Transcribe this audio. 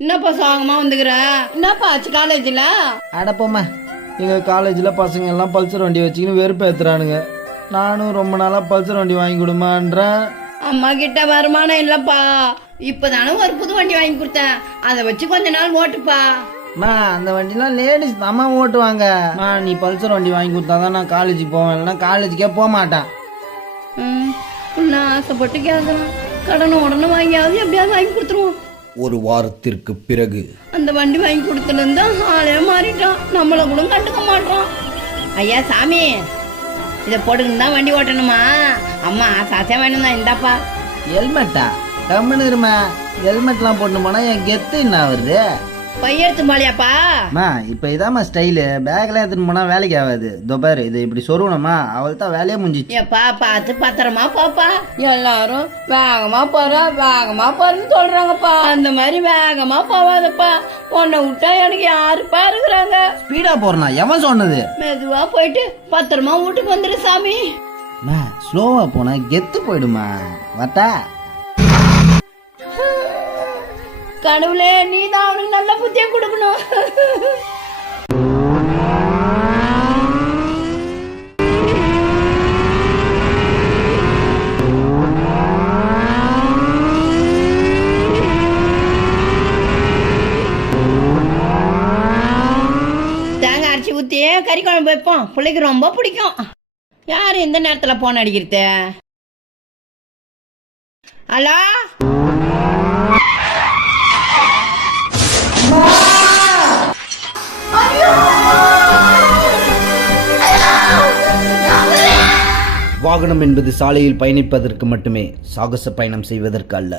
என்னப்பா சாங்கமா வந்துக்கிற? என்னப்பா ஆச்சு காலேஜில்? அடப்போம்மா எங்கள் காலேஜில் பசங்க எல்லாம் பல்சர் வண்டி வச்சுக்கின்னு வெறுப்பேத்துறானுங்க நானும் ரொம்ப நாளாக பல்சர் வண்டி வாங்கி கொடுமான்றேன். அம்மா கிட்ட வருமானம் இல்லப்பா. இப்பதானே ஒரு புது வண்டி வாங்கி கொடுத்தேன். அதை வச்சு கொஞ்ச நாள் ஓட்டுப்பா. மா அந்த வண்டிலாம் லேடிஸ் தாம்மா ஓட்டுவாங்க. மா நீ பல்சர் வண்டி வாங்கி கொடுத்தா தான் நான் காலேஜுக்கு போவேன். இல்லைன்னா காலேஜுக்கே போக மாட்டேன் ம், நான் ஆசைப்பட்டு கேட்குறேன் கடனை உடனே வாங்கியாவது எப்படியாவது வாங்கி கொடுத்துருவோம். ஒரு வாரத்திற்கு பிறகு. அந்த வண்டி வாங்கி கொடுத்துருந்தா ஆளே மாறிட்டான். நம்மளை கூட கண்டுக்க மாட்டோம் ஐயா சாமி இதை போட்டுக்கிட்டு தான் வண்டி ஓட்டணுமா? அம்மா சாத்தியம் வேணும் தான் இந்தாப்பா. ஹெல்மெட்டா? கம்முன்னு இருமா. ஹெல்மெட்லாம் போட்டு போனால் என் கெத்து என்ன வருது பையெடுத்து மாலியாப்பா அம்மா இப்போ இதாம்மா ஸ்டைலு பேக்கில் எடுத்துன்னு போனால் வேலைக்கு ஆகாது. இதோ பாரு இது இப்படி சொருவணுமா அவள் தான் வேலையே முடிஞ்சிச்சு. ஏப்பா பார்த்து பத்திரமா போப்பா. எல்லாரும் வேகமா போற வேகமா போறேன்னு சொல்றாங்கப்பா. அந்த மாதிரி வேகமா போவாதப்பா. உன்னை விட்டா எனக்கு யாருப்பா இருக்கிறாங்க? ஸ்பீடாக போகிறனா எவன் சொன்னது? மெதுவா போயிட்டு பத்திரமா வீட்டுக்கு வந்துரு சாமி. அம்மா ஸ்லோவாக போனால் கெத்து போயிடுமா. வட்டா கடவுளே நீ தான் அவனுக்கு நல்ல புத்திய கொடுக்கணும். தேங்காய் அரைச்சி ஊற்றி கறி குழம்பு வைப்போம். பிள்ளைக்கு ரொம்ப பிடிக்கும். யார் எந்த நேரத்தில் போன் அடிக்கிறது? ஹலோ வாகனம் என்பது சாலையில் பயணிப்பதற்கு மட்டுமே சாகச பயணம் செய்வதற்கு அல்ல.